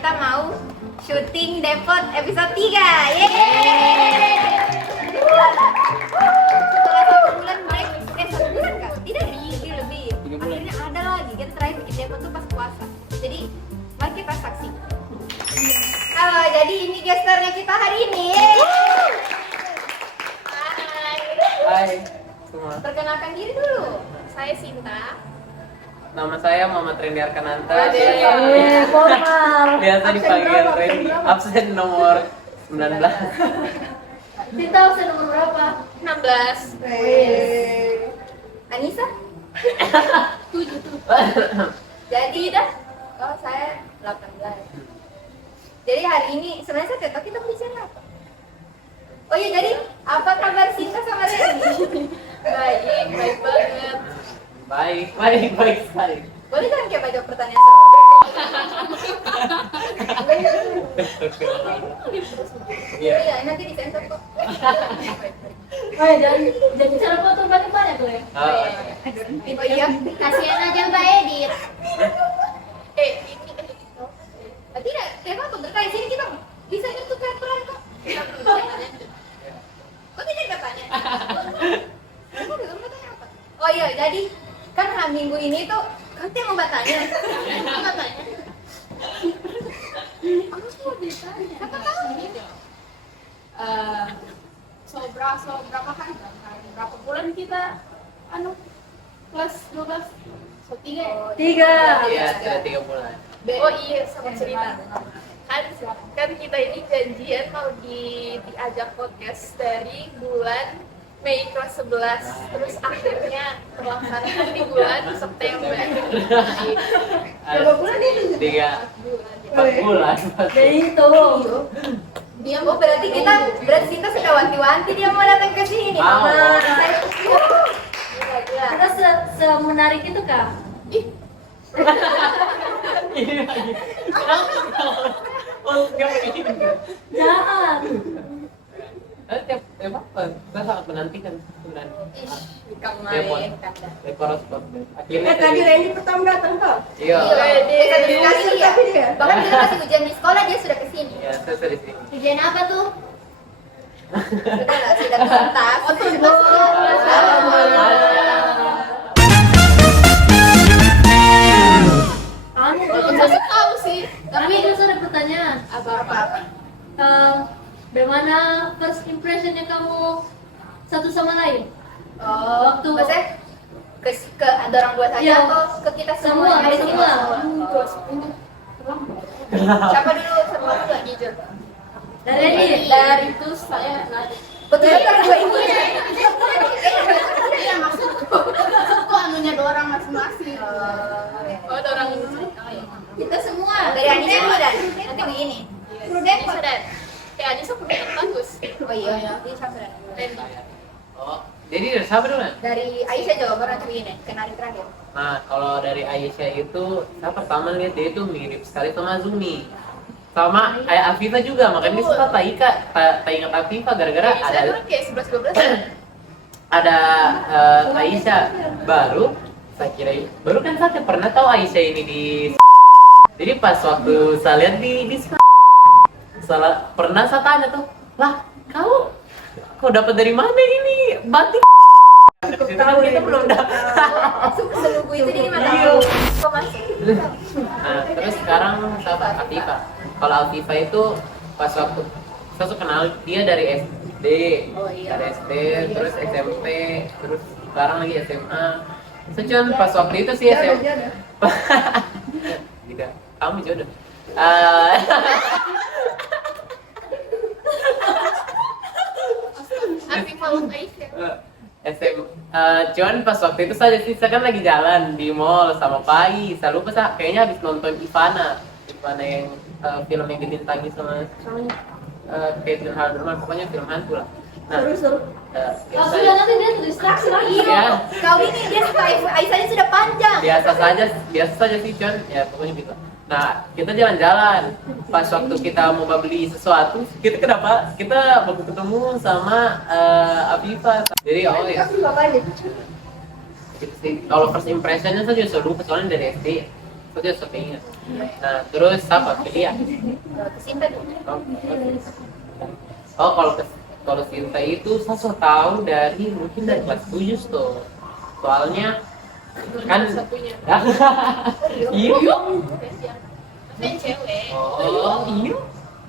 kita mau syuting Depot episode 3. Yeay! Setelah 1 bulan break, 1 bulan kah? Tidak, lebih. Akhirnya ada lagi, kita terakhir bikin Depot tuh pas puasa. Jadi, mari kita saksi. Halo, jadi ini gesternya kita hari ini. Hai semua. Perkenalkan diri dulu. Saya Sinta. Nama saya Muhammad Randy Arkananta. Formal. Biasa dipanggil Randy. Absen nomor 19. Sinta absen nomor berapa? 16. Anissa? 7 tuh. Jadi dah. Oh, saya 18. Jadi hari ini sebenarnya saya tahu kita mau bicara apa. Oh iya, jadi apa kabar Sinta sama Randy? Baik banget. Baik sekali. Boleh kan kayak baca pertanyaan seru? Iya. Iya, nanti disensor kok. Oh ya, jangan bicara foto banyak tuh ya. Oh iya, kasihan aja Mbak Edit. Ini Tidak, tema apa berkait sini kita bisa nyentuhkan peran kok. Kok tidak bertanya? Kamu belum bertanya apa? Oh iya, jadi kan minggu ini tuh kan dia mau bertanya. Apa tanya? Aku tuh ditanya. Apa tahu? berapa hari? Berapa bulan kita kelas 12? So 3 ya? Iya, sudah 3 bulan. Oh iya, sama cerita. Kan kita ini janjian mau diajak podcast dari bulan Mei kelas 11, terus akhirnya terlaksana di bulan September. Berapa bulan ini? 4 bulan. Jadi itu Dia mau berarti kita sudah wanti-wanti dia mau datang ke sini. Mau. Gila. kita semenarik itu kak. Oh, enggak begini. Jangan. Tiap apa? Saya sangat menantikan sebenarnya. Kemarin Dekoroskop. Akhirnya Tadi Randy pertama datang kok. Iya. kasih ya. Bahkan dia masih ujian di sekolah dia sudah kesini. Iya, saya sudah di sini. Ujian apa tuh? Sudah lah, sudah tuntas. Anu, Saya tahu sih, tapi itu ada pertanyaan. apa? Bagaimana first impressionnya kamu satu sama lain? Oh, Waktu maksudnya ke ada orang dua saja Iya. atau ke kita semua? Semua, Di sini? semua. Siapa dulu? Semua dulu jujur. Dari ini. Dari itu saya Betul-betul dua ini. iya maksudku anunya 2 orang masing-masing. Oh, ada orang ini. Kita semua dari Anissa dulu dan nanti begini. Prudent dan Anissa punya bagus. Oh iya, ini siapa dan? Randy. Oh, jadi dari siapa dulu? Nan? Dari Aisyah jawab baru nanti begini. Kenalin terakhir. Nah, kalau dari Aisyah itu, saya pertama lihat dia itu mirip sekali sama Zumi. Sama kayak Afifa juga, makanya dia suka tak ingat Afifa gara-gara Saya ada dulu kayak 11-12. ada Aisyah baru. Saya kira baru kan saya pernah tahu Aisyah ini di. Jadi pas waktu saya lihat di salah pernah saya tanya tuh, lah kau dapat dari mana ini batik? Itu kan kita belum dapat. Seminggu itu jadi mata Iya. kok masuk. Nah, terus sekarang sama Afifa. Kalau Afifa itu pas waktu saya tuh kenal dia dari SD, Oh, iya. dari SD, terus SMP, terus sekarang lagi SMA. Secuan pas waktu itu sih SMA. Tidak, kamu jodoh. Afi malu Aisyah. Cuman pas waktu itu saya kan lagi jalan di mall sama Pai. Saya lupa kayaknya habis nonton Ivana yang film yang dibintangi sama Caitlin Halderman, pokoknya film hantu lah. Nah, Seru. biasa, Sudah nanti dia terdistraksi lagi. Iya. Kau ini dia suka Aisyahnya sudah panjang. biasa saja sih cuman ya pokoknya gitu. Nah, kita jalan-jalan. Pas waktu kita mau beli sesuatu, kita baru ketemu sama Afifa. Jadi ya. Gitu sih. Kalau first impressionnya saya juga lupa soalnya dari SD. Saya sampai ingat. Nah, terus apa? Filia. Kesinta dong. Oh, kalau Sinta itu saya so tahu dari mungkin dari kelas 7 tuh. Soalnya kan satunya. iya. Main cewek. Oh, iya.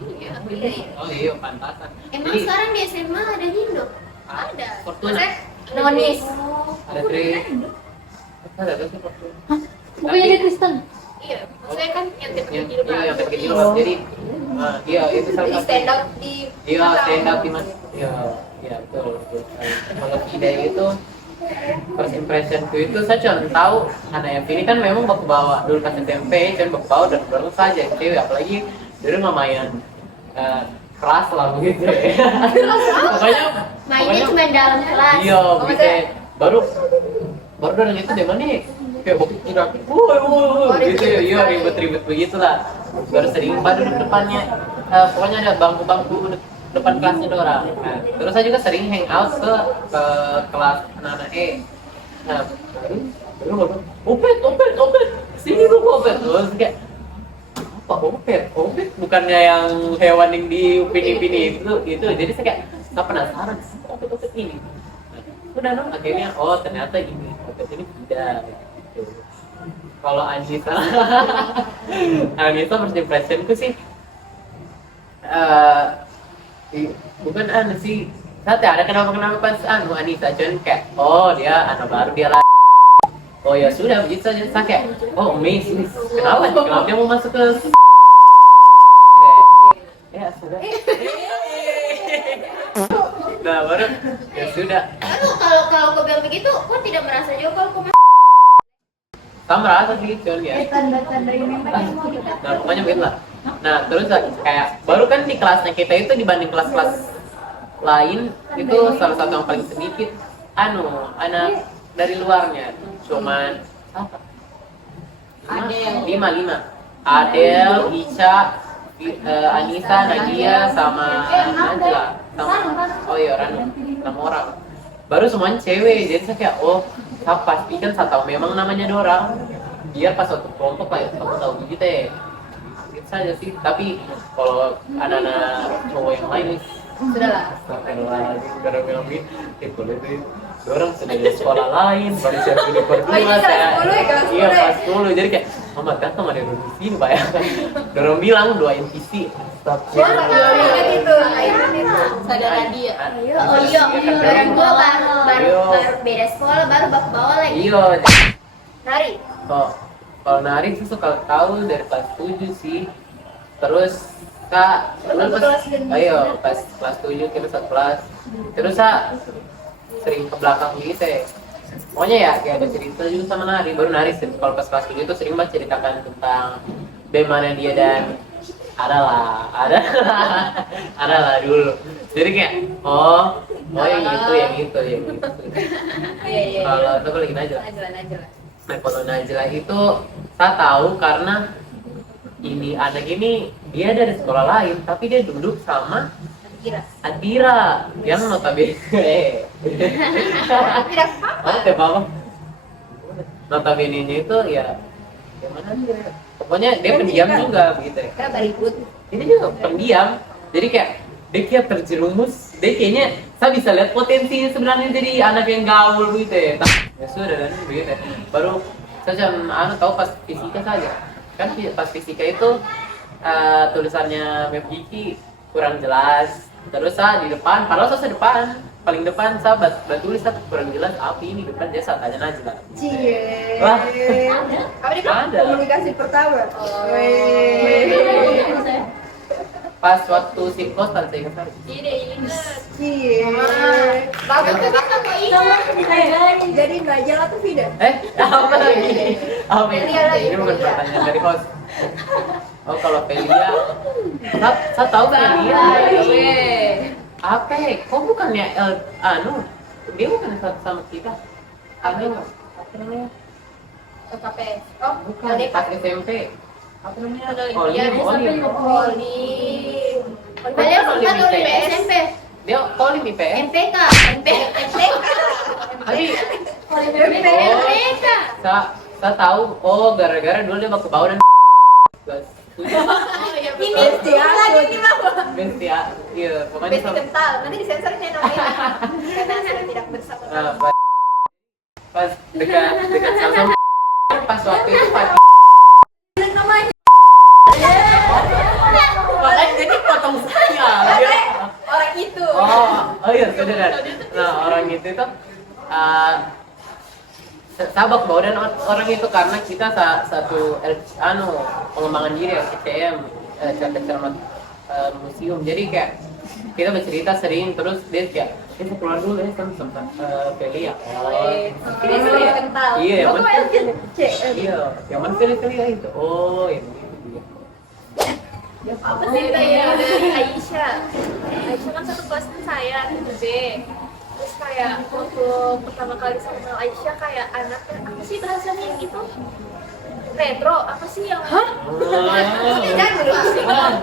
Iya. Oh, iya, pantasan. Emang sekarang di SMA ada Hindo? Ada. Fortuna. Maksudnya nonis. Ada Tri. Ada tuh Fortuna. Bukannya dia Kristen? Iya. Maksudnya kan yang tipe Iya, jilbab. yang pakai jilbab. Jadi, iya itu salah Di satu. stand up di Iya, stand up di mas. Iya, iya betul. Kalau tidak itu first impressionku itu saya cuma tahu anak ini kan memang baku bawa dulu pas SMP, cuma baku bawa dan baru saja cewek, apalagi dulu lumayan keras lah begitu ya. Pokoknya mainnya cuma dalam kelas. iya begitu ya. baru dari itu deh mana kayak baku tidak gitu ya, iya ribet begitulah. Baru sering duduk depannya, pokoknya ada bangku-bangku depan kelasnya orang. Nah, terus saya juga sering hangout ke kelas anak-anak E. Nah, baru opet, sini lu opet. Terus kayak apa opet bukannya yang hewan yang di upin-ipin itu. Jadi saya kayak nggak penasaran opet ini. Nah, udah dong akhirnya ternyata ini opet ini tidak. Gitu. Kalau Anissa first impressionku sih bukan sih saya ada kenapa pas Anissa cuman kayak dia anak baru dia lah. Oh ya sudah begitu saja saya kayak amazing kenapa dia mau masuk ke ya sudah. Nah baru ya sudah. Lalu kalau kau bilang begitu, kau tidak merasa juga kalau kau Saya merasa sih cuman ya. Tanda-tanda ini Nah pokoknya begitu lah. Nah terus kayak baru kan di kelasnya kita itu dibanding kelas-kelas lain itu salah satu yang paling sedikit anak dari luarnya cuman apa? Lima Adel, Ica, Anissa, Nadia sama Najla sama Ranu 6 orang. Baru semuanya cewek jadi saya kayak saya pastikan saya tahu memang namanya dorang biar pas waktu kelompok lah kamu tahu begitu ya gitu saja sih. Tapi kalau anak-anak cowok yang lain sudahlah. Karena bilang gitu dorang sudah di sekolah lain baru siap pilih berdua iya kelas 10 jadi kayak mama datang ada di sini bayangkan dorang bilang 2 NPC Saudara dia. Oh iya, orang gua baru beda sekolah, baru bak bawah lagi. Iya. Nari. Kalau nari sih suka tahu dari kelas 7 sih. Terus pas kelas 7 kita satu kelas. Terus sering ke belakang gitu ya. Pokoknya ya kayak ada cerita juga sama Nari. Baru Nari kalau pas kelas 7 itu sering banget ceritakan tentang bagaimana dia dan ada lah dulu. Jadi kayak yang itu. Iya. Kalau itu lagi Najla. Nah kalau Najla itu saya tahu karena anak ini dia dari sekolah lain tapi dia duduk sama Adira yang notabene Tidak apa-apa. Notabene-nya itu ya gimana sih? Pokoknya dia pendiam juga begitu ya. Karena berikut. Ini juga pendiam. Jadi kayak dia kayak terjerumus. Dia kayaknya saya bisa lihat potensi sebenarnya jadi anak yang gaul begitu ya. Ya sudah dan begitu ya. Baru saya tahu pas fisika saja. Kan pas fisika itu tulisannya Mepiki kurang jelas. Terus di depan, padahal saya depan, paling depan sahabat tulis kurang jelas apa ini depan dia saat tanya Najla. Wah, Apa nih? ada. Komunikasi pertama. Pas waktu simpostan saya ingat. Bagus jadi belajar atau tidak? Apa lagi? Apa ini bukan pertanyaan dari host. Kalau Felia, saya tahu Felia. Apa? Kok bukannya dia bukan sama kita? Apa namanya? KP. Bukan pas SMP. Apa namanya? Kalian sempat di SMP. Dia Olim IPS. MPK. Tapi MPK. Saya tahu, oh gara-gara dulu dia mau ke bawah dan kelas 7. Oh iya Ini betul. lagi nih bang. Besti ya, iya pokoknya Besti kental. Nanti disensornya namanya. Karena sudah tidak bersama. pas dekat sama pas waktu itu Pak. Namanya. Makanya jadi potong saya. Dia, Orang itu. oh iya sudah kan. Nah orang itu tuh sabak bawah dan orang itu karena kita satu pengembangan diri ya CCM cermat museum, jadi kayak kita bercerita sering terus dia kayak kita keluar dulu ya kan sempat Feli ya Ini sudah kental. iya yang Kok mana yang iya yang mana Feli ya itu oh yang itu Apa cerita ya dari Aisyah? Aisyah kan satu kelas dengan saya, B. Terus kayak waktu pertama kali saya kenal Aisyah kayak anaknya apa sih bahasanya yang gitu? Retro, apa sih yang Jangan dulu.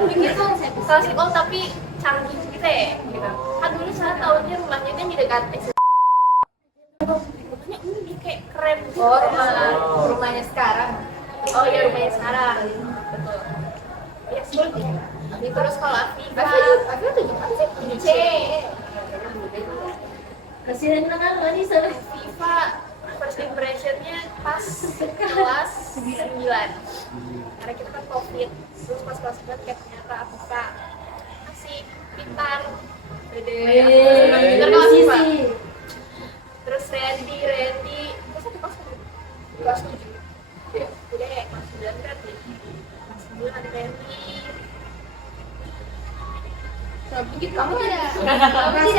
begitu klasik tapi canggih gitu ya gitu. Kan dulu saya tahunya rumahnya kan di dekat rumahnya ini kayak keren gitu. Oh, rumahnya sekarang. Oh iya rumahnya sekarang. Betul. Ya sih. Terus kalau Afifa Aku tuh gimana sih? C. Kasihan kan tadi salah. Afifa first impressionnya pas kelas 9. Karena kita kan COVID. Terus pas kelas 9 kayak ternyata Afifa masih pintar. Bede. Pintar kalau Afifa. Terus Randy terus satu kelas 7. Ya, udah ya kelas 9 berarti. Kelas 9 ada Randy. Kamu tidak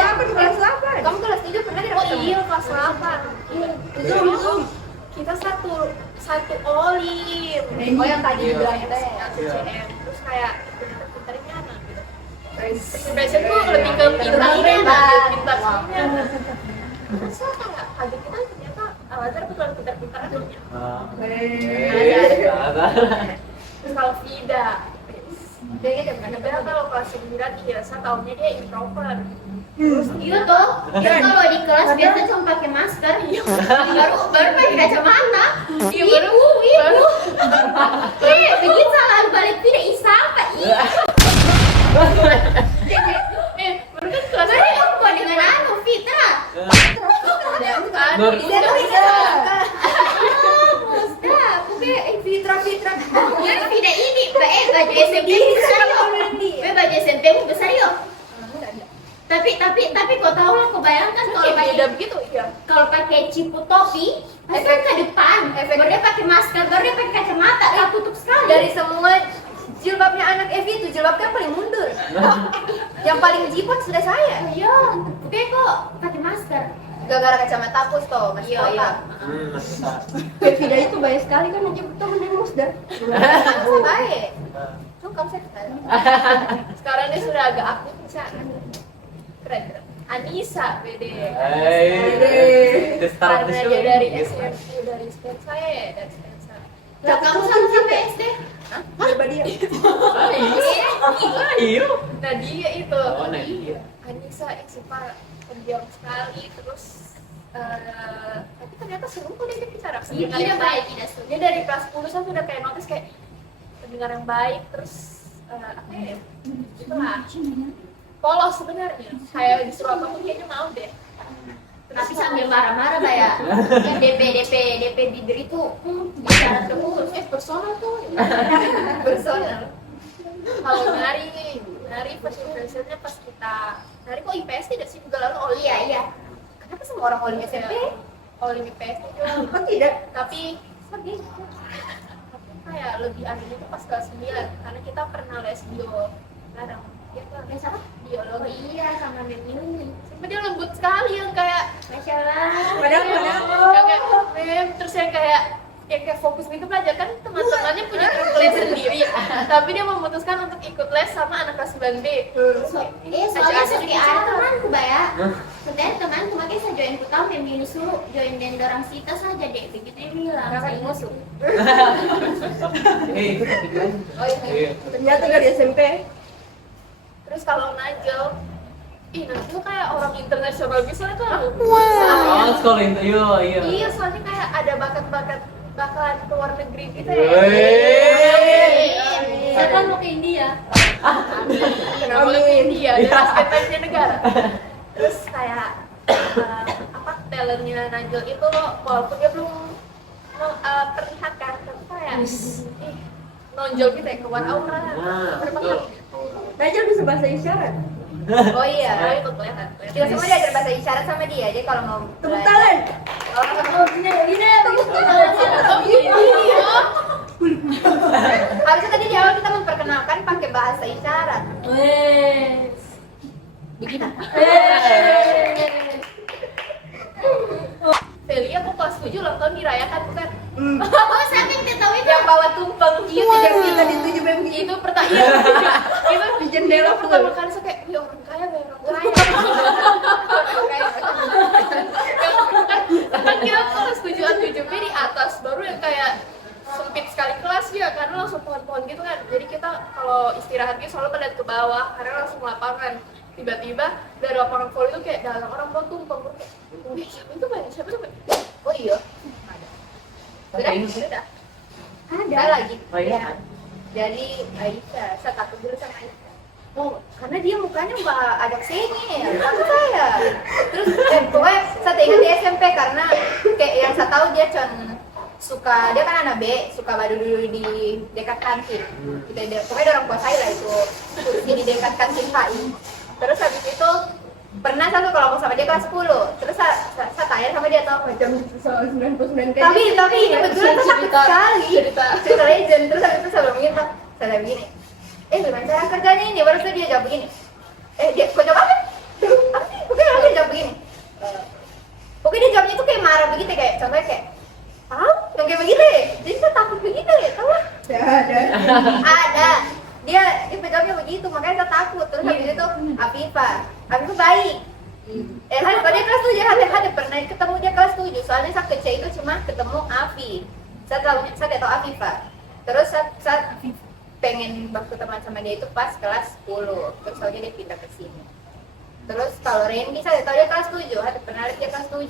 apa di kelas 8? Kamu kelas 7 pernah tidak? Oh iya kelas 8. Iya. Dulu kita satu olim. Oh yang tadi Iya. dibilang itu ya. Yang CCM. Terus kayak pintar-pintarnya anak gitu. Impression tuh lebih ke pintarnya anak, pintarnya anak. Masa kayak kaget kita ternyata Al-Azhar betul pintar-pintar anaknya. Terus kalau Vida dia gitu kan, padahal kalau kelas 9 biasa tahunnya dia introvert. Iya toh. Kita kalau di kelas biasa cuma pakai masker. Baru pakai kacamata. Iya, Ibu. Begitu salah balik tidak isapa. Baru kan kelas Baru kamu dengan anu Fitra. Nur. Fitra. Yang tidak ini, baju SMP besar yuk. Baju SMP mu besar yuk. Tapi kau tahu lah, kau bayangkan kalau kayak beda pakai begitu iya. kalau pakai cipu topi, efek ke depan. Baru dia pakai masker, baru dia pakai kacamata, tutup sekali. Dari semua jilbabnya anak Evi itu jilbabnya yang paling mundur. Yang paling jipot sudah saya. Iya, oke kok pakai masker. Gara-gara kacamata hapus toh, masih Iya, kota. iya. Vida itu baik sekali kan aja kita mendengus dah. Saya baik. Tuh kamu saya kenal. Sekarang dia sudah agak aktif bisa. Keren. Anissa BD. The star of the Karena show. dia dari SMP, dari STEM saya ya, dari STEM saya. Lah kamu sama sampai SD? Coba dia. Iya. Nah dia itu. Oh, nah iya. Anissa yang suka pendiam sekali, terus tapi ternyata seru kok dia bicara. Iya, tidak baik, tidak suka. Dia dari kelas 10 saya sudah kayak notice kayak pendengar yang baik, terus apa ya? Itulah. Polos sebenarnya. Saya disuruh apapun kayaknya mau deh. Tapi sambil marah-marah kayak yang DP bibir itu bicara terus. Personal tuh. Personal. Kalau nari pas impressionnya pas kita nari kok IPS tidak sih juga lalu Oli ya Iya. Kenapa semua orang Oli SMP? Oli IPS juga Kan tidak. tapi kayak lebih anehnya tuh pas kelas 9 karena kita pernah les bio sekarang gitu Les apa? biologi Iya, sama Memi. sampai dia lembut sekali yang kayak Masya Allah. Padahal. yang kayak mem terus yang kayak fokus gitu belajar kan teman-temannya punya les sendiri tapi dia memutuskan untuk ikut les sama anak kelas 9B Soalnya seperti ada temanku ya. Sebenarnya temanku makanya saya join tahu Memi suruh join dan dorang Sita saja deh. Begitu dia bilang. Kenapa Saya musuh? Itu topik lain. Oh iya. Iya. Ternyata dari SMP. terus kalau Najel Najel kayak orang internasional bisa tuh Oh, sekolah itu. Iya. iya soalnya kayak ada bakat-bakat bakalan ke luar negeri gitu ya. Wey. Saya kan mau ke India. Kenapa ke India dan sekitarnya negara. Terus kayak apa talentnya Najel itu loh, walaupun dia belum perlihatkan, tapi kayak nonjol gitu ya, keluar aura. Betul. Najel bisa bahasa isyarat. Oh iya, Oh, itu kelihatan. kita semua diajar bahasa isyarat sama dia. Jadi kalau mau Tepuk tangan. Harusnya tadi di awal kita memperkenalkan pakai bahasa isyarat. Begini. Feli aku kelas 7 ulang tahun dirayakan bukan? Oh, saya yang tahu itu. Yang bawa tumpeng itu Kita di 7 BM gitu. Itu pertanyaan itu Di jendela itu pertama kali saya kayak, ya orang kaya gak orang kaya. Kan kita kelas 7 di atas, baru yang kayak sempit sekali kelas ya, karena langsung pohon-pohon gitu kan. Jadi kita kalau istirahatnya selalu pada ke bawah, karena langsung lapangan. Tiba-tiba dari lapangan voli itu kayak datang orang bawa tumpeng, kayak, wih siapa itu banyak, siapa itu banyak. Oh iya. Sudah ini Sudah. Ada lagi. Oh iya. Jadi Aisyah, saya takut dulu sama Aisyah. Oh, karena dia mukanya mbak agak sengit, takut saya. Terus pokoknya saya ingat di SMP karena kayak yang saya tahu dia suka, dia kan anak B, suka badu dulu di dekat kantin. Pokoknya dia orang kuasai lah itu kursi di dekat kantin HI. Terus habis itu pernah satu kelompok sama dia kelas 10. Terus saya tanya sama dia tau Macam 99 tapi ini betulan tuh sakit sekali cerita legend. Terus habis itu saya bilang begini, saya bilang begini, gimana cara kerjanya ini? Baru dia jawab begini, dia kok jawab apa? Apa sih? Pokoknya dia jawab begini, pokoknya dia jawabnya tuh kayak marah begitu, kayak contohnya kayak yang kayak begitu ya. Jadi saya takut begitu ya, tau lah. Ada dia jawabnya begitu, makanya saya takut. Terus habis itu Afifah baik. Kalau dia kelas 7, ada pernah ketemu dia kelas 7. Soalnya saya ke C itu cuma ketemu Afi. Saya tidak tahu Afifah. Terus saya pengen waktu teman sama dia itu pas kelas 10. Terus soalnya dia pindah ke sini. Terus kalau Randy saya tahu dia kelas 7. Ada pernah lihat dia kelas 7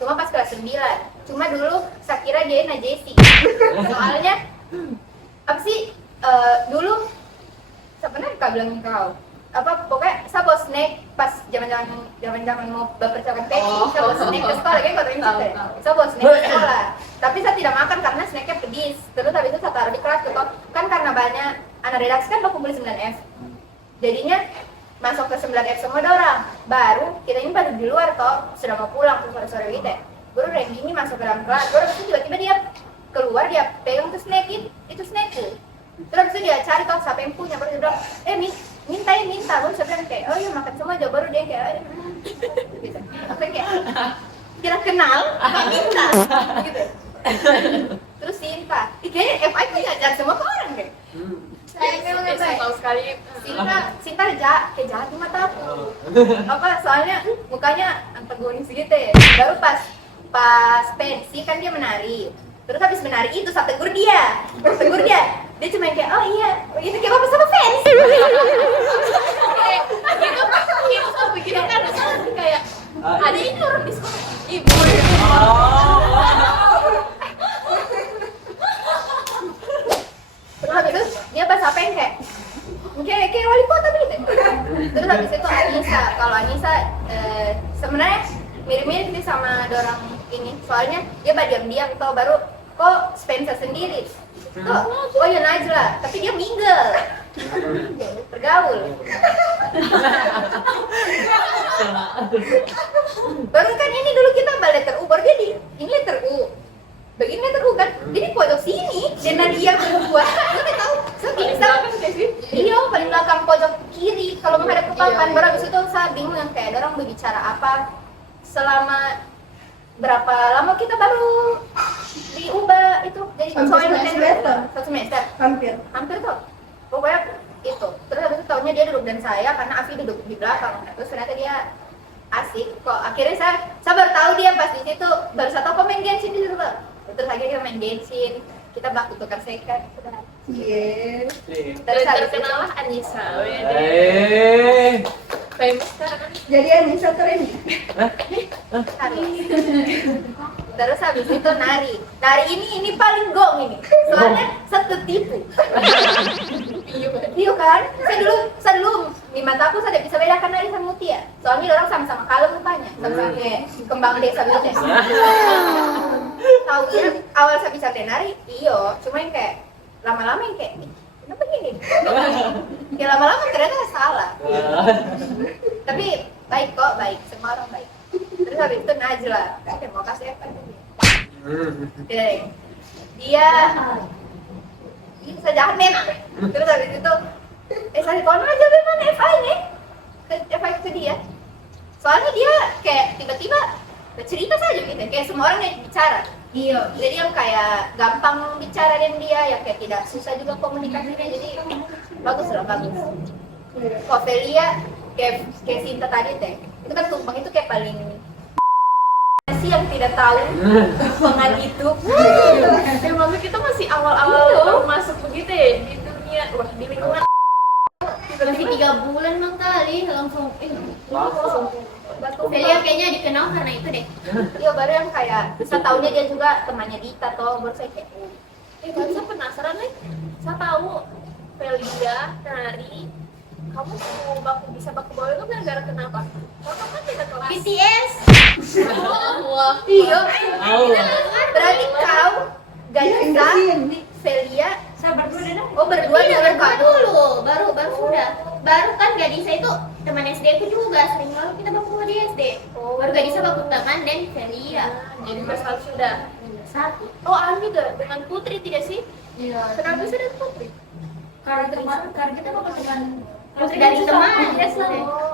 cuma pas kelas 9. Cuma dulu saya kira dia Najesi. Soalnya apa sih dulu sebenarnya kau bilang kau apa pokoknya saya bawa snack pas zaman mau berpercakapan peci. Saya bawa snack ke sekolah, kayak kau tahu ini saya bawa snack ke sekolah, tapi saya tidak makan karena snacknya pedis. Terus habis itu saya taruh di kelas gitu kan, karena banyak anak redaksi kan berkumpul 9F, jadinya masuk ke 9F semua ada orang baru, kita ini pada di luar toh sudah mau pulang tuh sore-sore gitu ya. Baru Randy ini masuk ke dalam kelas, baru itu tiba-tiba dia keluar, dia pegang tuh snack itu snackku. Terus habis itu dia cari toh siapa yang punya, baru dia bilang minta. Baru saya bilang kayak, oh iya makan semua aja. Baru dia kayak, gitu. Aku kayak, kira kenal, nggak minta, gitu. Terus Sinta, kayaknya FI punya jahat semua ke orang deh. Saya tahu sekali. Sinta kayak jahat di mata aku. Apa soalnya mukanya antagonis gitu ya. Baru pas pensi kan dia menari. Terus habis menari itu saya tegur dia. Dia cuma kayak, oh iya, itu kayak apa sama fans. Gitu begitu kan kayak ada ini orang di sekolah. Ibu. Terus habis itu dia pas apa yang kayak wali kota gitu. Terus habis itu Anissa, kalau Anissa sebenarnya mirip-mirip sih sama dorang ini. Soalnya dia diam-diam tuh, baru kok Spencer sendiri. Tuh, oh ya Najla, tapi dia mingle. Bergaul. Baru kan ini dulu kita ambil letter U, baru jadi ini letter U. Begini letter U kan, jadi pojok sini dan dia berdua. Lu tahu, saya bisa. Iya, paling belakang pojok kiri kalau menghadap ke papan. Baru habis itu saya bingung yang kayak orang berbicara apa. Selama berapa lama kita baru diubah itu jadi satu semester. Hampir tuh. Pokoknya itu. Terus habis itu tahunya dia duduk dan saya karena Afi duduk di belakang. Terus ternyata dia asik kok. Akhirnya saya baru tahu dia pas di situ, baru saya tahu kok main Genshin di situ. Terus akhirnya kita main Genshin, kita baku tukar second. Terus terkenal lah Anissa. Famous sekarang. Jadi Anissa keren. harus Terus habis itu nari ini paling gong ini, soalnya satu tipu. Iya kan? Saya dulu di mata aku saya tidak bisa bedakan nari sama Mutia. Soalnya orang sama-sama kalem mukanya, sama-sama kayak kembang desa gitu. Tahu ya, awal saya bisa nari, iyo, cuma yang kayak lama-lama yang kayak kenapa gini? Ya lama-lama ternyata salah. Tapi baik kok, baik, semua orang baik. Terus habis itu Najla, mau kasih apa nih? Dia sejahat memang. Terus habis itu saya kono aja memang FI nih ke FI ke dia. Soalnya dia kayak tiba-tiba bercerita saja gitu, kayak semua orang yang bicara. Iya. Jadi yang kayak gampang bicara dengan dia, yang kayak tidak susah juga komunikasinya. Jadi bagus lah, bagus. Ophelia kayak Sinta tadi teh, itu kan tumpeng itu kayak paling sih yang tidak tahu tumpengan itu. Ya maksud kita masih awal-awal baru masuk begitu ya di dunia, wah di lingkungan. Masih 3 bulan mang kali langsung Ophelia kayaknya dikenal karena itu deh. Iya baru yang kayak saya tahunya dia juga temannya Dita toh, baru saya kayak Kan saya penasaran nih, saya tahu Ophelia, Nari, kamu bisa baku bawah itu gara-gara kenapa? Kamu kan tidak kelas. BTS. Wah, iya. Oh. Berarti kau Gaisa, Ophelia, Saya berdua deh. oh berdua Iya, dengan berdua kamu. dulu, baru sudah. Baru kan Gadisa itu teman SD aku juga, sering lalu kita baku di SD. Baru Gadisa baku teman dan Felia. jadi masalah sudah. Satu. Oh, Ami dengan Putri tidak sih? Iya. Kenapa sih dengan Putri? Karena kita baku teman dari teman.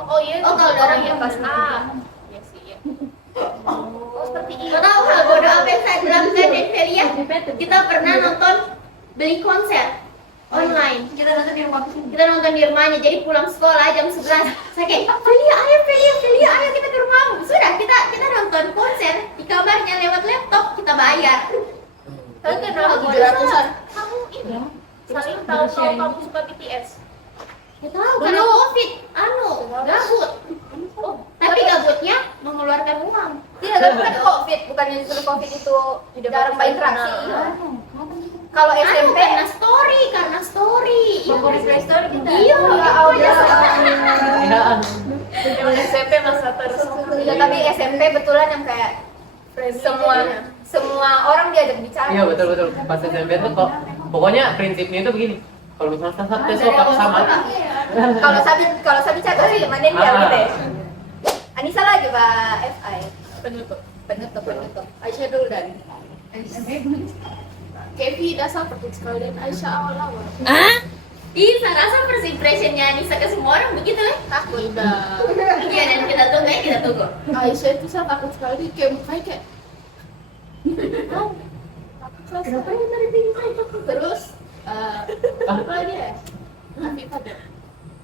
Oh iya. Oh, kalau orang yang yang kelas kelas A. Iya sih, ya. Oh, seperti itu. Kau tahu hal bodoh apa yang saya bilang ke dan Felia? Kita pernah nonton beli konser online. Kita nonton di rumahnya. Jadi pulang sekolah jam 11. Saya kayak, Felia ayo kita ke rumahmu. Sudah kita nonton konser di kamarnya lewat laptop, kita bayar. Tapi kenapa 700-an. kamu ini saling tahu kalau kamu suka BTS? Ya tahu karena Covid, gabut. Oh, Tapi gabutnya mengeluarkan uang. Tidak, tapi kan COVID, bukannya justru COVID itu jarang berinteraksi. Kalau SMP, Karena story. story kita. Iya, Ya, Ya. zaman SMP masa terus. Ya, tapi SMP betulan yang kayak semua orang diajak bicara. Iya betul. Pas SMP tuh kok pokoknya prinsipnya itu begini. Kalau misalnya tes sama. Kalau Sabi cakap sih temannya dia gitu ya. Anissa lagi Pak FI. Penutup. Aisyah dulu dan Kevi dasar pergi sekali dan Aisyah awal-awal. Ih, saya rasa first impressionnya Anissa ke semua orang begitu lah. Takut. Iya, dan kita tunggu. Aisyah itu saya takut sekali kayak mukanya kayak. Kenapa yang tadi bingung? Terus apa dia?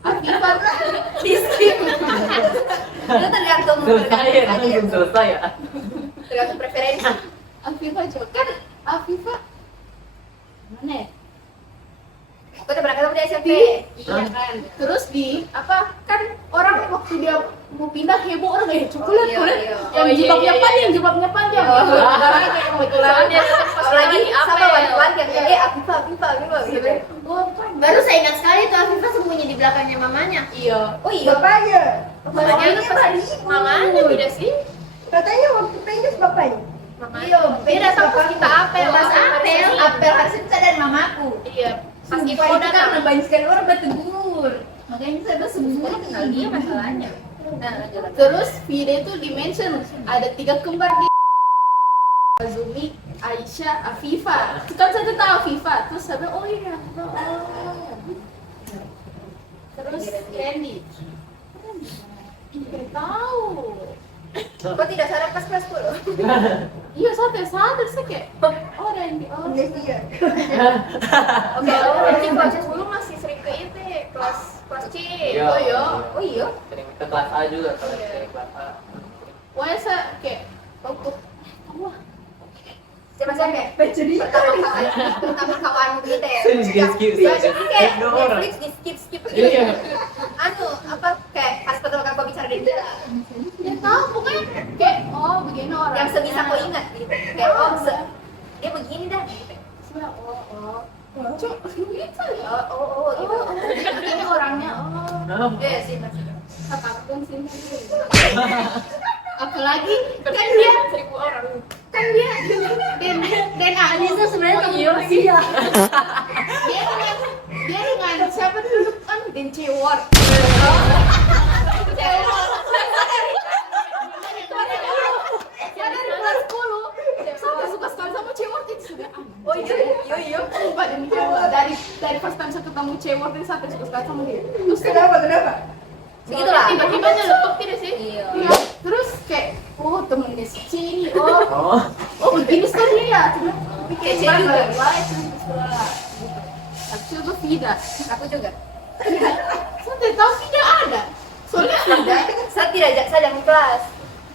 Afifah Di skip. Itu tergantung Selesai ya. tergantung preferensi. Afifah juga kan Afifah Mana ya? Aku udah pernah ketemu di SMP. iya kan. Terus di apa kan orang waktu dia mau pindah heboh orang kayak kulit Iya. yang jilbabnya panjang orang kayak kebetulan dia Apalagi sama wanita yang Afifah gitu. Baru saya ingat sekali tuh Afifah sembunyi di belakangnya mamanya. iya Oh iya. bapaknya. mamanya mamanya beda sih Katanya waktu pengen bapaknya. Iya, dia datang pas kita apel Pas apel. Apel harus bisa dan mamaku. iya pas Sumpah, Ivo itu datang karena banyak sekali orang bertegur. Makanya saya tuh sebenarnya kenal dia masalahnya. Nah, lanjut. terus video itu di mention ada 3 kembar di Azumi, Aisyah, Afifah. Kan saya tahu Afifah, terus saya bilang, oh iya. Terus Randy. Nggak tahu. Kok tidak sadar pas kelas 10? Iya, sadar saya kayak, oh Randy, oh. Amnesia. Oke, Randy kelas 10 masih sering ke itu, kelas C. Iya. Oh iya. Oh iya. Sering ke kelas A juga kalau dari kelas A. Wah, saya kayak, waktu, wah, Saya masih kayak Bercerita. pertama kawanmu gitu ya. Skip. Ya, jadi kayak Skip dong orang. Netflix di skip gitu. Iya. Kayak pas pertama kali kau bicara dengan dia ya tahu pokoknya kayak, oh begini orang. yang sebisa kau ingat gitu. Iya sih pasti. Apapun sih. Apalagi Kan kan dia 1.000 orang. kan dia dan Anissa sebenarnya Oh, temen iya lagi ya. dia dengan siapa dulu kan Den Cewor. Dia dari kelas 10 sampai suka sekali sama Cewor itu sudah. Oh iya. Sumpah Den Cewor dari first time saya ketemu Cewor dari sampai suka sekali sama dia. Terus Kenapa? begitu lah. Tiba-tiba nyeletuk tidak sih? Iya. Terus kayak temennya si Cini. Oh, Begini sekali ya. Kayak saya juga. Aku coba Vida. Aku juga. Saya tidak tahu Vida ada. Soalnya Vida Saya tidak sadar kelas.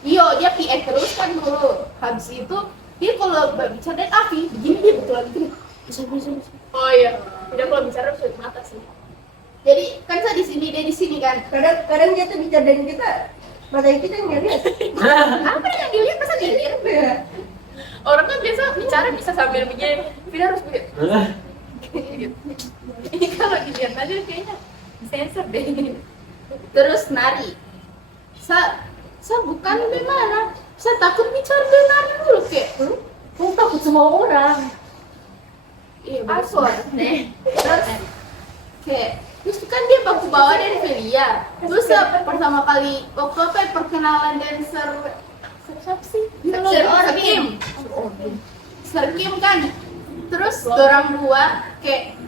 Iya, dia PA terus kan dulu. Habis itu dia kalau bicara dengan Afi, begini dia betul lagi gini. Bisa. Oh iya. Tidak kalau bicara harus tutup mata sih. Jadi kan saya di sini, dia di sini kan. Kadang dia tuh bicarain kita, mata kita nggak lihat. Apa yang dilihat masa dilihat? Orang kan biasa bicara bisa sambil begini. Tidak harus begini. Ini kalau dilihat aja kayaknya sensor deh. Terus nari. Saya bukan gimana. Saya takut bicara dengan nari dulu kayak. Kamu takut sama orang. Iya, asor. Terus kayak terus kan dia baku bawa dari Velia. Terus pertama kali waktu apa perkenalan dancer siapa sih? Serkim. Serkim kan. Terus dorang dua kayak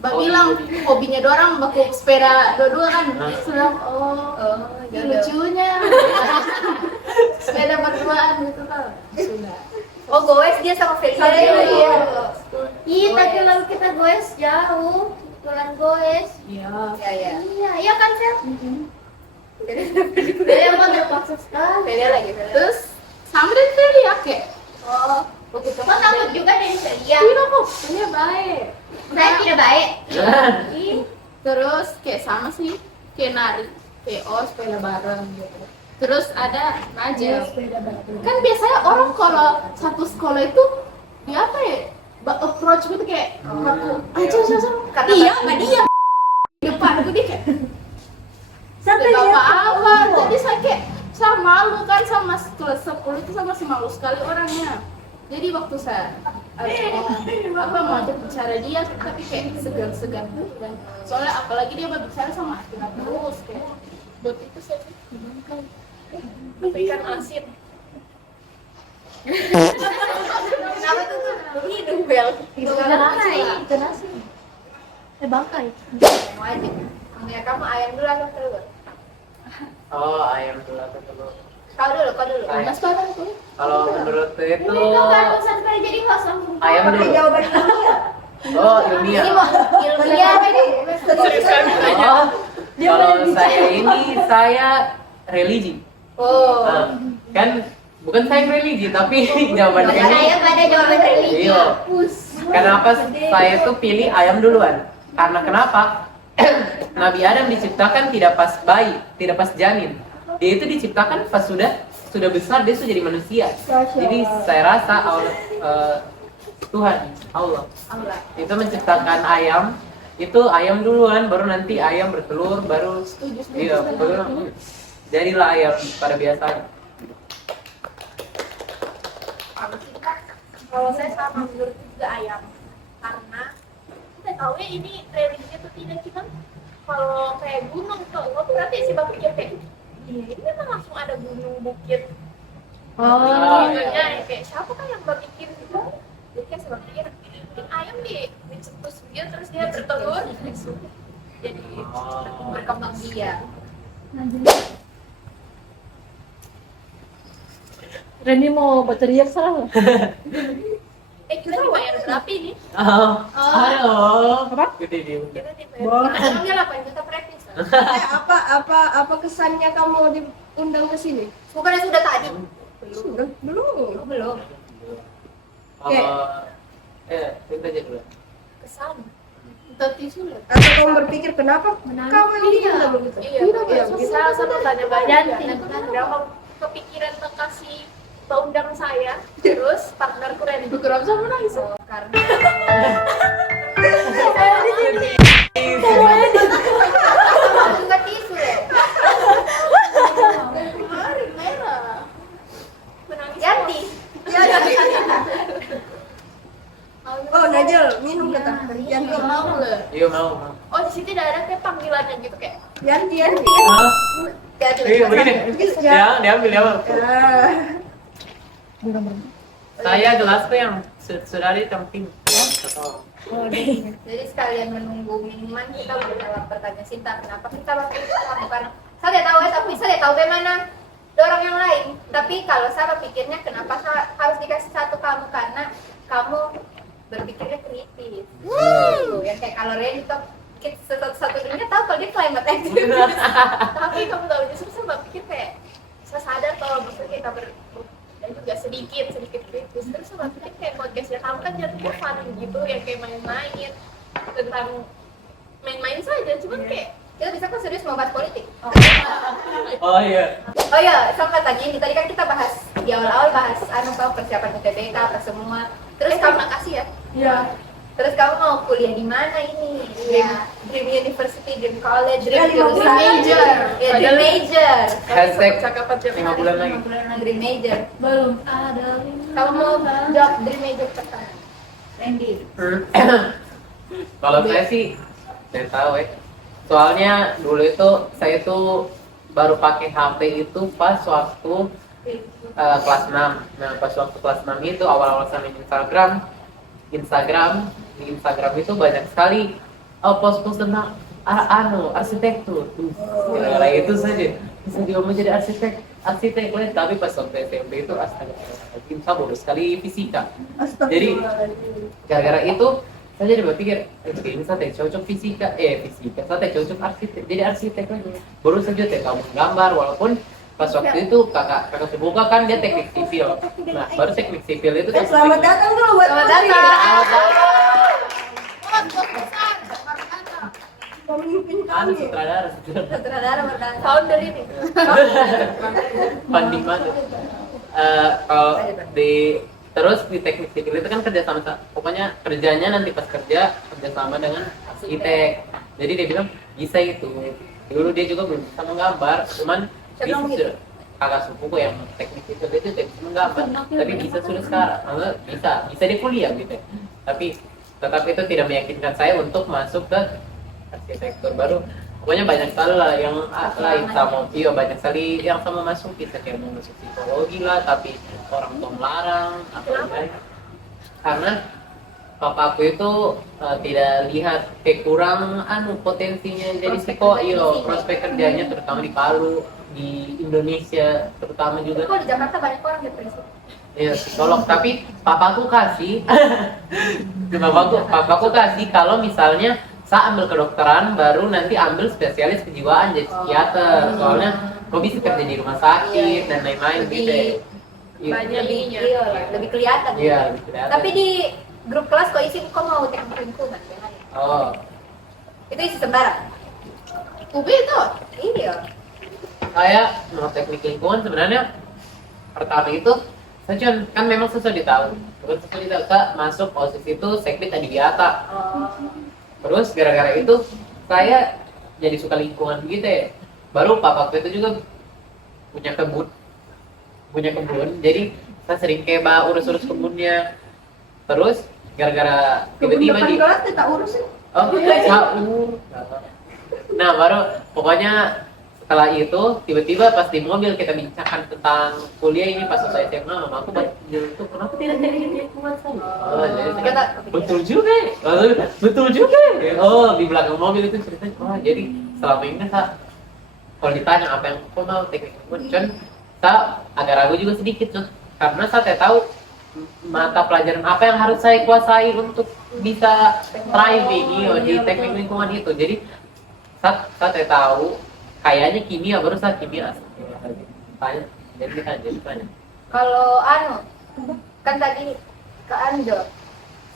bilang hobinya dorang baku sepeda dua-dua kan. Sudah lucunya. Sepeda berduaan gitu tau. Sudah. Oh, goes dia sama Felia. Iya. Iya, tapi lalu kita goes jauh. Tulan goes. Iya. Iya, iya kan, Fel? Felia mah terpaksa sekali. Velia lagi. Terus sama dengan Velia kayak Begitu. Kok takut juga dari Felia? Iya kok, Velia baik. Saya tidak baik. Terus kayak sama sih, kayak nari, kayak sepeda bareng gitu. Terus ada Najel. Kan biasanya orang kalau satu sekolah itu dia apa ya? Approach gitu kayak aku aja Karena iya pasti- nggak dia di depan aku dia kayak Santai nggak ya. apa-apa. Jadi saya kayak saya malu kan sama kelas 10 itu saya masih malu sekali orangnya. Jadi waktu saya mau ajak bicara dia tapi kayak segan-segan kan. Soalnya apalagi dia berbicara sama Atina terus kayak Buat itu saya ikan asin. Kenapa tuh? Ini bel. Ikan asin. Bangkai. Wajib. Ya, kamu ayam dulu atau telur? Oh, ayam dulu atau telur. Kau dulu. Ayam. Mas barang tuh. Kalau menurutku itu Ini kau baru sampai jadi host langsung. ayam Pakai dulu. jawaban ilmiah. Oh, ilmiah. Ini mau ilmiah ini. Serius kami tanya. Oh, kalau saya ini saya religi. Oh. Nah, kan bukan saya religi tapi jawabannya ini. Saya pada jawaban religi. Iya. Kenapa saya tuh pilih ayam duluan? Karena kenapa? Nabi Adam diciptakan tidak pas bayi, tidak pas janin. Dia itu diciptakan pas sudah besar, dia sudah jadi manusia. Jadi saya rasa Tuhan Allah itu menciptakan ayam, itu ayam duluan, baru nanti ayam bertelur, baru iya, baru jadilah ayam pada biasanya. Kalau saya sama menurut juga ayam, karena kita tahu ya ini religi atau tidak kita kalau kayak gunung tuh, lo tuh berarti sih bang pikir kayak iya ini memang langsung ada gunung bukit. Makanya kayak siapa kan yang berpikir gitu? Jadi kayak saya pikir mungkin ayam dicetus dia terus dia bertelur, jadi Berkembang biak. Reni mau berteriak salah. kita dibayar berapa ini? Halo. Apa? Gede dia. Kita dibayar. Enggak lah, Pak, kita praktis. Apa kesannya kamu diundang ke sini? Bukannya sudah tadi? Sudah belum. Oh, belum. Kita aja dulu. Kesan. Tati sulit. Atau kamu berpikir kenapa kamu ini diundang begitu? Iya, bisa sama tanya banyak. Berapa kepikiran kasih undang saya, terus partnerku Randy. Bergerak sama nangis. Karena Ganti. Hah? Iya begini. Ya. Ya, diambil ya. Ah. Saya gelasku yang sudah di temping. Jadi sekalian menunggu minuman kita menjawab pertanyaan Sinta, kenapa kita pakai kamu? Karena saya tidak tahu ya, tapi saya tidak tahu bagaimana dorong yang lain. Tapi kalau saya pikirnya kenapa saya harus dikasih satu kamu, karena kamu berpikirnya kritis. Yang kayak kalau Ren itu satu dunia tahu kalau dia climate activist. Tapi kamu tahu justru saya pikir kayak saya sadar kalau maksudnya kita dan juga sedikit kritis. Terus saya pikir kayak podcastnya kamu kan jatuhnya fun gitu, yang kayak main-main tentang main-main saja, cuman kayak Kita bisa kan serius mau bahas politik. Oh iya. Oh iya, sama tadi kan kita bahas di awal-awal bahas tahu persiapan UTBK apa semua. Terus terima kamu kasih ya. Ya. Terus kamu mau kuliah di mana ini? Iya. Dream University, Dream College, Dream Ya, jurusan major. Ya, Dream Major. Hashtag Cakapan 5 bulan lagi. Dream Major. belum ada. Kamu mau jawab Dream Major pertama? Randy. Kalau saya sih, saya tahu ya. Soalnya dulu itu saya tuh baru pakai HP itu pas waktu kelas 6. Nah, pas waktu kelas 6 itu awal-awal sama Instagram di Instagram itu banyak sekali post-post tentang arsitektur. Gara-gara itu saja. Bisa juga mau jadi arsitek lain, tapi pas waktu SMP itu astaga, saya bodoh sekali fisika. Jadi gara-gara itu saya jadi berpikir, ini saya cocok fisika, saya cocok arsitek, jadi arsitek lagi. Baru saja kamu gambar, walaupun pas waktu itu kakak sebuka kan dia teknik sipil. Nah, baru teknik sipil itu kan Selamat datang dulu buat Selamat Putri. datang. Pemimpin Anu kami. sutradara. Sutradara berdansa. Founder ini. Banding banget. Kalau terus di teknik sipil itu kan kerja sama, pokoknya kerjanya nanti pas kerja sama dengan arsitek. Jadi dia bilang bisa itu. Dulu dia juga belum bisa menggambar, cuman Siapa bisa gitu? sudah. Kakak sepupu yang teknik sipil itu tidak bisa menggambar, tapi bisa sudah sekarang. Maksudnya bisa di kuliah gitu. Tapi tetap itu tidak meyakinkan saya untuk masuk ke arsitektur baru. Pokoknya banyak sekali lah yang lain sama banyak sekali yang sama masuk, kita kayak mau masuk psikologi lah, tapi orang tua melarang karena papaku itu tidak lihat kekurang potensinya jadi prospek kerjanya terutama di Palu, di Indonesia terutama juga. Kok di Jakarta banyak orang depresi? Iya, psikolog, tapi papaku kasih kalau misalnya saya ambil kedokteran baru nanti ambil spesialis kejiwaan jadi psikiater, soalnya kok bisa kerja di rumah sakit dan lain-lain gitu ya. Banyak ininya. Lebih kelihatan. Iya, lebih kelihatan. Tapi di grup kelas kok isi kok mau teknik lingkungan ya? Oh, Itu isi sembarang. Ubi itu. Iya. saya mau teknik lingkungan sebenarnya pertama itu saya kan memang sesuai di tahun, bukan sesuai di tahun, saya masuk OSIS itu sekbid adiwiata. Terus gara-gara itu saya jadi suka lingkungan gitu ya. Baru papaku itu juga punya kebun, jadi saya sering keba urus-urus kebunnya. Terus gara-gara tiba-tiba Depan kelas kita urusin. Nah baru pokoknya setelah itu tiba-tiba pas di mobil kita bincangkan tentang kuliah ini pas saya SMA, mama aku itu kenapa tidak teknik lingkungan saya? Jadi saya kata betul juga. Oh di belakang mobil itu ceritanya. Jadi selama ini saya kalau ditanya apa yang kau mau teknik lingkungan, saya agak ragu juga sedikit tuh, karena saya tidak tahu mata pelajaran apa yang harus saya kuasai untuk bisa thriving di teknik lingkungan itu. Jadi saya tidak tahu, kayaknya kimia, baru saya kimia. Tanya. Kalau kan tadi ke Ando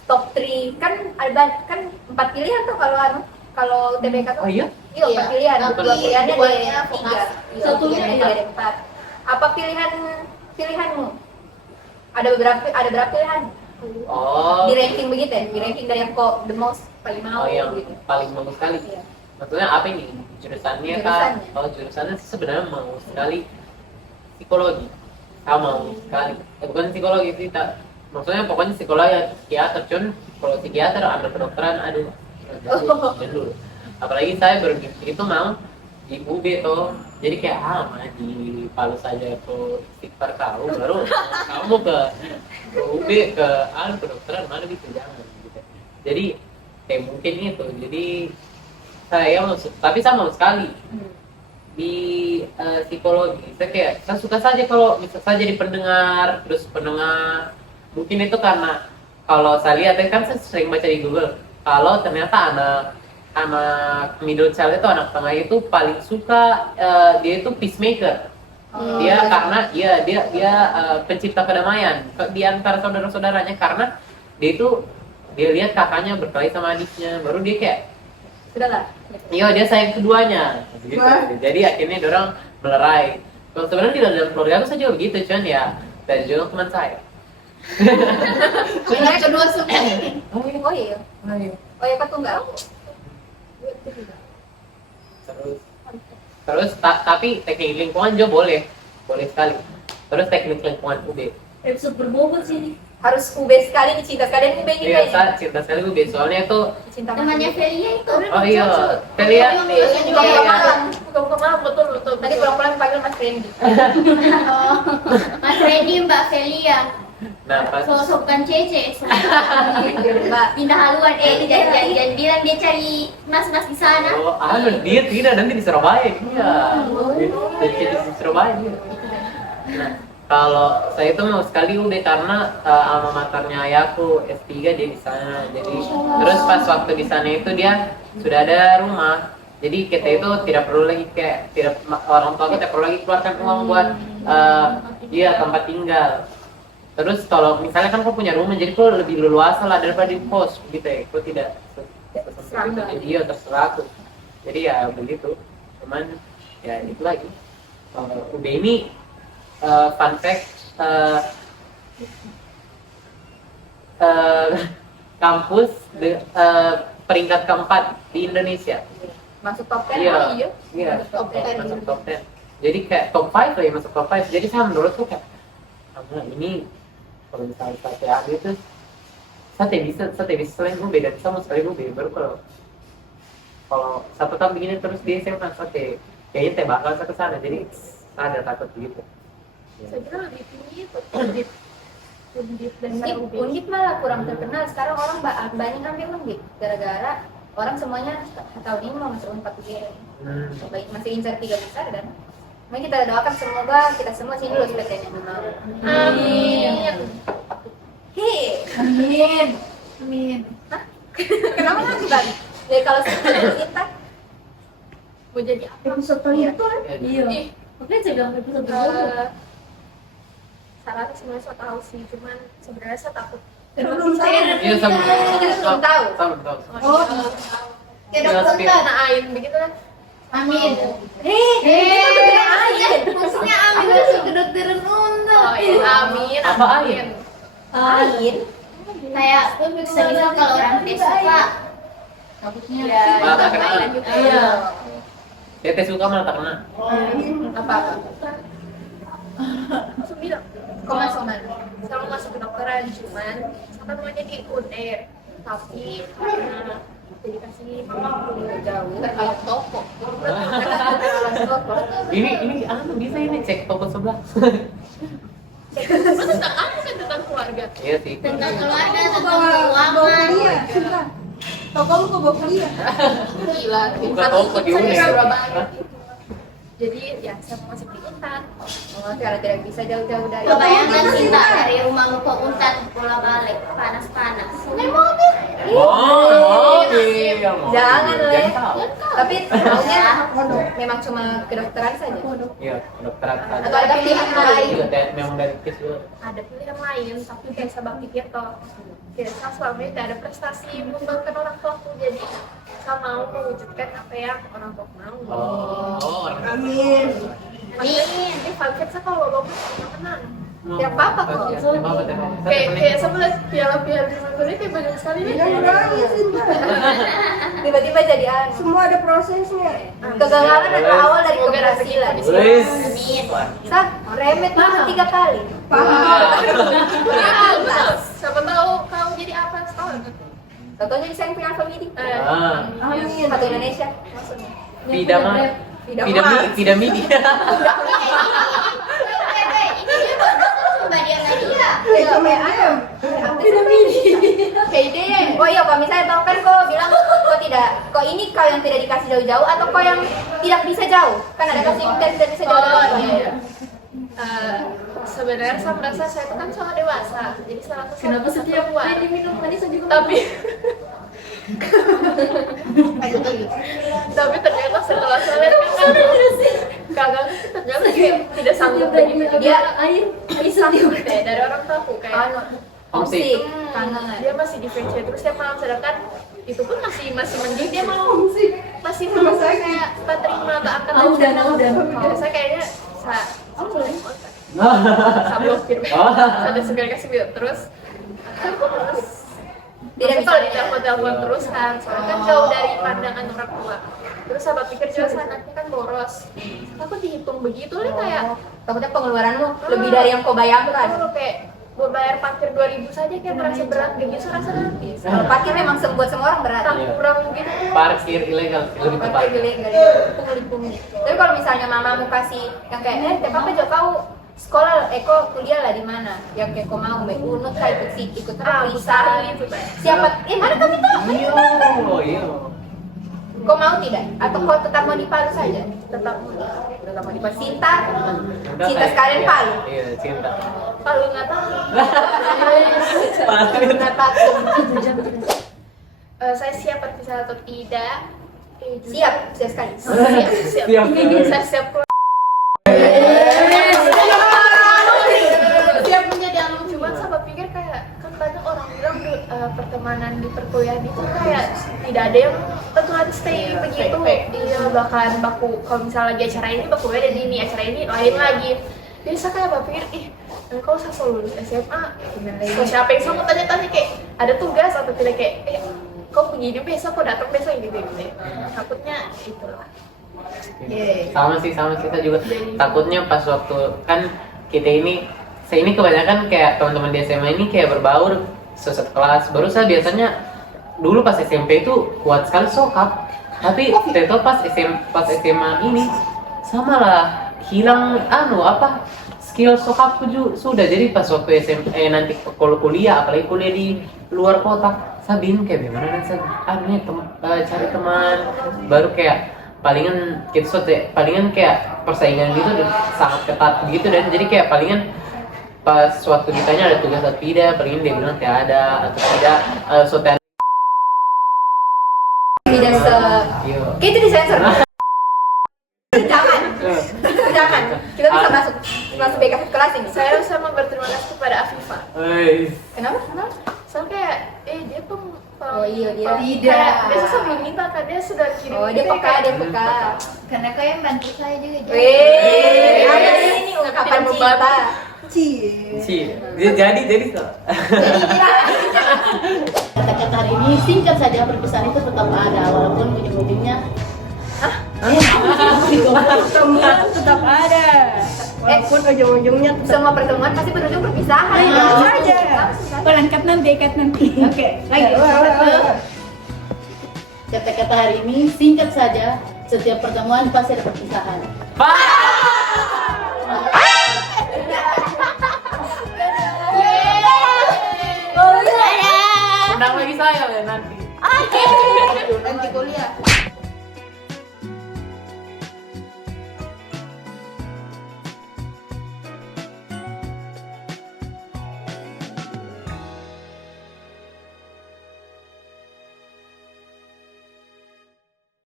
top 3 kan ada kan 4 pilihan tuh kalau UTBK tuh. Oh iya? Iya, 4 pilihan. Dua- Pilihannya duanya ada 3. vokasi. Satunya ada 4. Apa pilihanmu? Ada berapa pilihan? Oh, Di ranking begitu ya? Di ranking dari yang kok the most paling mau yang gitu. paling bagus sekali. Iya. Maksudnya apa ini? Jurusannya kan? Jurusannya. Oh jurusannya sih sebenarnya mau sekali psikologi. Saya mau sekali. Bukan psikologi sih, maksudnya pokoknya psikologi ya psikiater. Cuman kalau psikiater ambil kedokteran, aduh. Dulu. Apalagi saya bermimpi itu mau di UB tuh, jadi kayak mah di Palu saja tuh istighfar kau, baru kamu ke UB ke kedokteran mana bisa jangan gitu. Jadi kayak mungkin itu, jadi saya maksud, tapi sama sekali di psikologi saya suka saja kalau bisa saja di pendengar, terus pendengar mungkin itu karena kalau saya lihat kan saya sering baca di Google kalau ternyata anak middle child itu, anak tengah itu paling suka dia itu peacemaker. Dia karena dia pencipta kedamaian di antara saudara-saudaranya, karena dia lihat kakaknya berkelahi sama adiknya, baru dia kayak Sudahlah. iya dia sayang keduanya gitu. Jadi akhirnya dia orang melerai. Kalau sebenarnya di dalam keluarga aku saya juga begitu, cuman ya dari juga teman saya. Yang kedua semua. Oh iya. Oh iya kau tunggal. Terus tapi teknik lingkungan juga boleh sekali. Terus teknik lingkungan UB. Episode berbobot sini. Harus UB sekali nih, cinta sekalian UB gitu Iya, ya. saya cinta sekali UB soalnya itu. Cinta Namanya Felia itu. Oh iya, Telia. Buka malam. Buka malam, betul. Tadi pulang-pulang panggil Mas Randy. Oh, Mas Randy, Mbak Felia. Nah pas Sosok bukan Cece. Mbak. Pindah haluan, jangan bilang dia cari mas-mas di sana. dia tidak, nanti di Surabaya dia. Di Surabaya dia. Nah, kalau saya itu mau sekali UB karena alma maternya ayahku S3 dia di sana. Jadi terus pas waktu di sana itu dia sudah ada rumah. Jadi kita itu tidak perlu lagi orang tua kita perlu lagi keluarkan uang buat tempat tinggal. Terus kalau misalnya kan kau punya rumah, jadi kau lebih leluasa lah daripada di kos gitu ya. Kau tidak jadi dia terserah aku. Jadi ya begitu. Cuman ya itu lagi. UB ini fun fact kampus peringkat keempat di Indonesia. Masuk top 10 Iya. Top 10. Masuk top 10. Jadi kayak top 5 lah ya, masuk top 5. Jadi saya menurutku kayak ini kalau misalnya saya ambil itu saya bisa selain UB dan sama sekali UB. Baru kalau satu tahun begini terus di SMA kayaknya saya bakal ke sana. Jadi saya ada takut begitu. Saya kira lebih tinggi itu Undip dan Undip malah kurang terkenal. Sekarang orang banyak ambil Undip gara-gara orang semuanya tahun ini mau masuk Unpad UGM. Baik masih incar 3 besar dan mari kita doakan semoga kita semua sini lulus PTN yang mau. Amin. Amin. Hah? Kenapa lagi bang? Ya kalau cinta Mau jadi apa? Episode itu Iya. Makanya saya bilang episode berbobot. Salah sebenarnya saya tahu sih, cuman sebenarnya saya takut. belum tahu. Iya sama. belum tahu. Sama. Oh, Kayak dokter Iya, kan. Nah, ain begitu kan. Amin. Maksudnya amin itu kedokteran untuk. Oh iya, amin. Apa ain? Ain. Kayak semisal kalau orang tes suka takutnya Malah kena. Iya. Tete suka malah tak kena. Apa? Langsung bilang, Kau masuk mana? saya mau masuk kedokteran, cuman saya maunya di UNER. Tapi karena dedikasi jauh Kalau toko. Ini bisa ini cek toko sebelah. tentang apa kan tentang keluarga. Iya sih. Tentang keluarga, tentang bawa keuangan. kuliah. Sudah. Toko lu kok bawa kuliah. Gila. Buka toko di UNER. Surabaya. Jadi ya saya mau masuk di Unpad. Oh, karena tidak bisa jauh-jauh dari. Kebayangkan kita dari rumahmu ke Unpad pulang balik panas-panas. Naik mobil. Jangan leh. tahu. Tapi maunya memang cuma kedokteran saja. Iya, kedokteran saja. Atau ada pilihan lain. Iya, memang dari kes juga. Ada pilihan lain, tapi kayak saya pikir toh ya saya selama ini tidak ada prestasi membanggakan orang tuaku, jadi saya mau mewujudkan apa yang orang tua mau. Oh, orang Amin. Ini fun fact saya kalau lomba saya menang. Ya apa-apa kok. Kayak sebelah piala-piala di Bogor ini kayak banyak sekali nih. Jangan nangis, Indah. Tiba-tiba jadi Semua ada prosesnya. kegagalan adalah awal dari Semoga keberhasilan. Wes. Sah, remet dulu 3 kali. Siapa tahu kau jadi apa setahun? Contohnya di Sayang Punya Alfa Midi. Ah, Amin. Satu Indonesia. Maksudnya. Vida mah Tidak midi. Ini dia Mbak Diana dia. Kayak ayam. Kayak ide. Oh iya, kalau misalnya tahu kan kau bilang kau ini kau yang tidak dikasih jauh-jauh atau kau yang tidak bisa jauh? Kan ada kasih dan tidak bisa jauh. Iya. Sebenarnya saya merasa saya itu kan sama dewasa, jadi salah satu Kenapa setiap perempuan. kali minum manis juga Tapi tapi ternyata setelah saya lihat kagak ternyata dia tidak sanggup begitu. Dia air sanggup deh dari orang tua kayak Homesick, kangen. dia masih di VC terus tiap malam, sedangkan itu pun masih mending dia mau masih mau kayak terima bahkan saya kayaknya saya blokir ada segala kasih video terus Tidak bisa kalau ditelepon terus kan soalnya kan jauh dari pandangan orang tua. Terus sahabat pikir jelas anaknya kan boros, aku dihitung begitu nih kayak takutnya pengeluaranmu lebih dari yang kau bayangkan. aku kayak gue bayar parkir 2.000 saja kayak merasa berat gitu, rasa habis. Kalau parkir memang buat semua orang berat. Tak kurang gitu. Parkir ilegal lebih tepat. Parkir ilegal, pungli-pungli. Tapi kalau misalnya mamamu kasih yang kayak, tiap apa Jo kau sekolah, kau kuliah lah di mana? Yang kayak kau mau, unut kah ikut Besar Risa. gitu kan. Siapa? Mana kami tahu? Iya. Kau mau tidak? Atau kau tetap mau di Palu saja? Tetap Tetap mau di Palu. Cinta sekalian Iya, Palu. Iya, cinta. Palu nggak tahu. Saya siap berpisah atau tidak? Siap sekali. Siap. Siap. Saya siap keluar. siap menjadi alumni. Cuman sama pikir kayak kan banyak orang bilang pertemanan di perkuliahan itu kayak tidak ada yang tentu harus stay begitu. Iya, bahkan baku kalau misalnya lagi acara ini baku beda di ini, acara ini lain lagi. Jadi saya kayak berpikir kalau saya lulus SMA, kok siapa yang sama tanya-tanya kayak ada tugas atau tidak kayak kau begini besok, kau datang besok gitu. Takutnya itulah. Sama sih kita juga takutnya pas waktu kan saya ini kebanyakan kayak teman-teman di SMA ini kayak berbaur sesat kelas. Baru saya biasanya dulu pas SMP itu kuat sekali sokap, tapi ternyata pas SMA ini sama lah hilang skill sokapku juga sudah. Jadi pas waktu nanti kalau kuliah, apalagi kuliah di luar kota, saya bingung kayak gimana dan saya cari teman baru kayak palingan kayak persaingan gitu dan sangat ketat gitu, dan jadi kayak palingan pas waktu ditanya ada tugas atau tidak, palingan dia bilang tidak ada atau tidak sotean. Tidak kayak itu disensor. Jangan. Kita bisa masuk BK kelas ini. Saya sama berterima kasih kepada Afifa. Kenapa? Soalnya kayak dia tuh Oh iya, dia kayak biasa sebelum minta kan dia sudah kirim. Oh, dia peka. Karena kau yang bantu saya juga. Ada ini ungkapan cinta. Dia jadi Kata-kata hari ini singkat saja, perpisahan itu tetap ada walaupun ujung-ujungnya tetap ada. Walaupun ujung-ujungnya tetap Semua pertemuan pasti berujung perpisahan. saja. pelengkap nanti, ikat nanti. Oke, lagi. Kata-kata hari ini singkat saja, setiap pertemuan pasti ada perpisahan. Undang lagi saya nanti. Nanti kuliah.